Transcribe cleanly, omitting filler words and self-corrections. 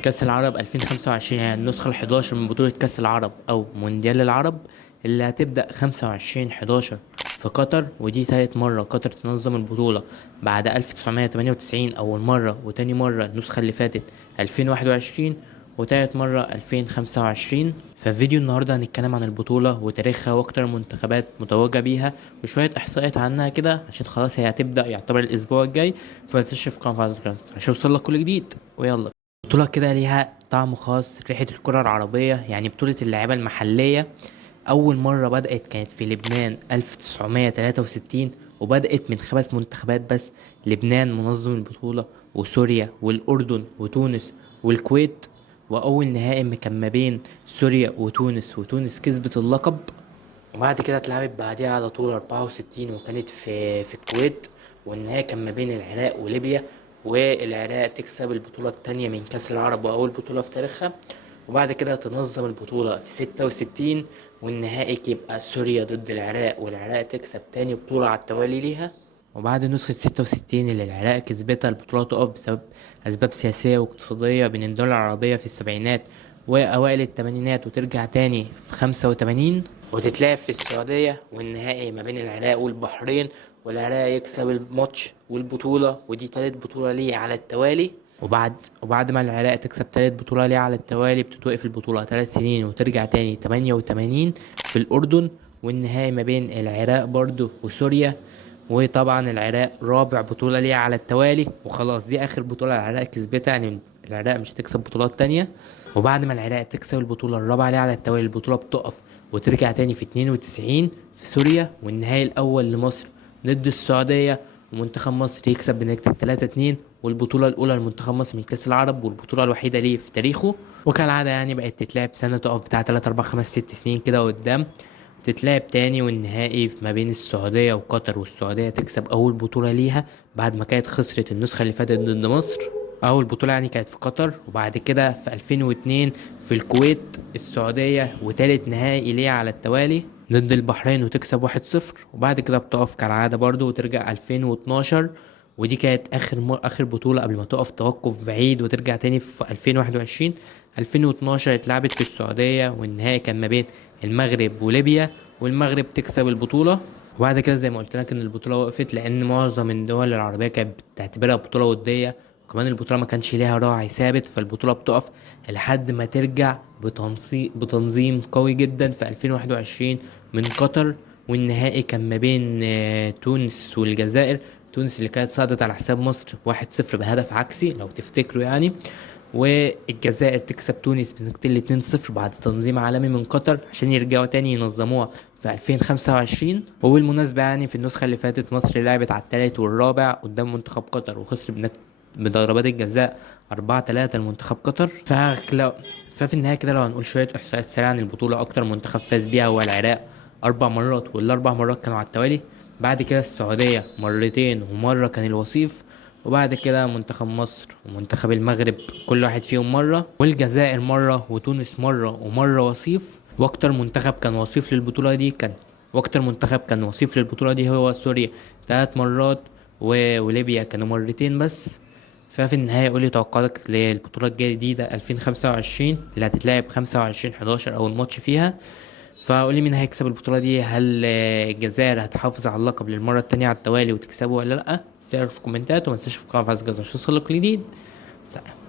كأس العرب 2025 يعني النسخة ال11 من بطولة كأس العرب أو مونديال العرب، اللي هتبدأ 25/11 في قطر. ودي تالت مرة قطر تنظم البطولة بعد 1998 أول مرة، وتاني مرة النسخة اللي فاتت 2021، وتالت مرة 2025. ففي فيديو النهاردة هنتكلم عن البطولة وتاريخها وأكتر منتخبات متوجة بيها وشوية إحصائيات عنها كده، عشان خلاص هي هتبدأ يعتبر الأسبوع الجاي. فمتنساش في قناة عشان يوصلك كل جديد. ويلا، بطولة كده ليها طعم خاص، ريحة الكرة العربية، يعني بطولة اللعيبة المحلية. أول مرة بدأت كانت في لبنان 1963، وبدأت من 5 منتخبات بس: لبنان منظم البطولة، وسوريا، والأردن، وتونس، والكويت. وأول نهائي كان ما بين سوريا وتونس، وتونس كسبت اللقب. وبعد كده اتلعبت بعديها على طول 64، وكانت في الكويت. والنهاية كان ما بين العراق وليبيا، والعراق تكسب البطولة التانية من كأس العرب وأول بطولة في تاريخها. وبعد كده تنظم البطولة في 66، والنهائي يبقى سوريا ضد العراق، والعراق تكسب تاني بطولة على التوالي ليها. وبعد نسخة 66 اللي العراق كسبتها، البطولة تقف بسبب أسباب سياسية واقتصادية بين الدول العربية في السبعينات وأوائل التمانينات، وترجع تاني في 85 وتتلعب في السعودية. والنهائي ما بين العراق والبحرين، والعراق يكسب الماتش والبطولة، ودي تالت بطولة ليه على التوالي. وبعد ما العراق تكسب تالت بطولة ليه على التوالي، بتتوقف البطولة 3 سنين وترجع تاني 88 في الأردن. والنهائي ما بين العراق برضو وسوريا. وطبعا العراق رابع بطولة ليها على التوالي، وخلاص دي آخر بطولة العراق كسبتها، يعني العراق مش هتكسب بطولات تانية. وبعد ما العراق تكسب البطولة الرابعة ليها على التوالي، البطولة بتقف وترجع تاني في 92 في سوريا. والنهائي الأول لمصر ضد السعودية، ومنتخب مصر يكسب بنتيجة 3-2، والبطولة الأولى لمنتخب مصر من كأس العرب، والبطولة الوحيدة ليه في تاريخه. وكالعادة يعني بقت تتلعب سنة، تقف بتاع 3 4 5 6 سنين كده قدام، تتلعب تاني. والنهائي ما بين السعودية وقطر، والسعودية تكسب أول بطولة ليها بعد ما كانت خسرت النسخة اللي فاتت ضد مصر. أول بطولة يعني كانت في قطر. وبعد كده في 2002 في الكويت السعودية، وتالت نهائي ليها على التوالي ضد البحرين وتكسب 1-0. وبعد كده بتقف كالعادة برضو وترجع 2012، ودي كانت آخر بطولة قبل ما تقف توقف بعيد وترجع تاني في 2021. 2012 اتلعبت في السعودية، والنهائي كان ما بين المغرب وليبيا، والمغرب تكسب البطولة. وبعد كده زي ما قلت لك ان البطولة وقفت لان معظم الدول العربية كانت بتعتبرها بطولة ودية، وكمان البطولة ما كانش ليها راعي ثابت، فالبطولة بتقف لحد ما ترجع بتنظيم قوي جدا في 2021 من قطر. والنهائي كان ما بين تونس والجزائر. تونس اللي كانت صعدت على حساب مصر 1-0 بهدف عكسي لو تفتكروا يعني. والجزائر تكسب تونس بنتيجة 2-0 بعد تنظيم عالمي من قطر عشان يرجعوا تاني ينظموها في 2025. وبالمناسبة يعني في النسخة اللي فاتت مصر لعبت على التالت والرابع قدام منتخب قطر، وخسر بضربات الجزاء 4-3 لمنتخب قطر. ففي النهاية كده لو هنقول شوية إحصائيات سريعة عن البطولة، أكتر منتخب فاز بيها هو العراق 4 مرات، وال4 مرات كانوا على التوالي. بعد كده السعودية مرتين، ومرة كان الوصيف. وبعد كده منتخب مصر ومنتخب المغرب كل واحد فيهم مرة، والجزائر مرة، وتونس مرة، ومرة وصيف. واكتر منتخب كان وصيف للبطولة دي هو سوريا 3 مرات، وليبيا كانوا مرتين بس. ففي النهاية قولي توقعاتك للبطولة الجديدة 2025 اللي هتتلعب 25/11 أول ماتش فيها. فقولي مين هيكسب البطولة دي، هل الجزائر هتحافظ على اللقب للمرة التانية على التوالي وتكسبه ولا لأ؟ سير في الكومنتات، ومتنساش في قناة فاز جزر، شو صلك جديد. سلام.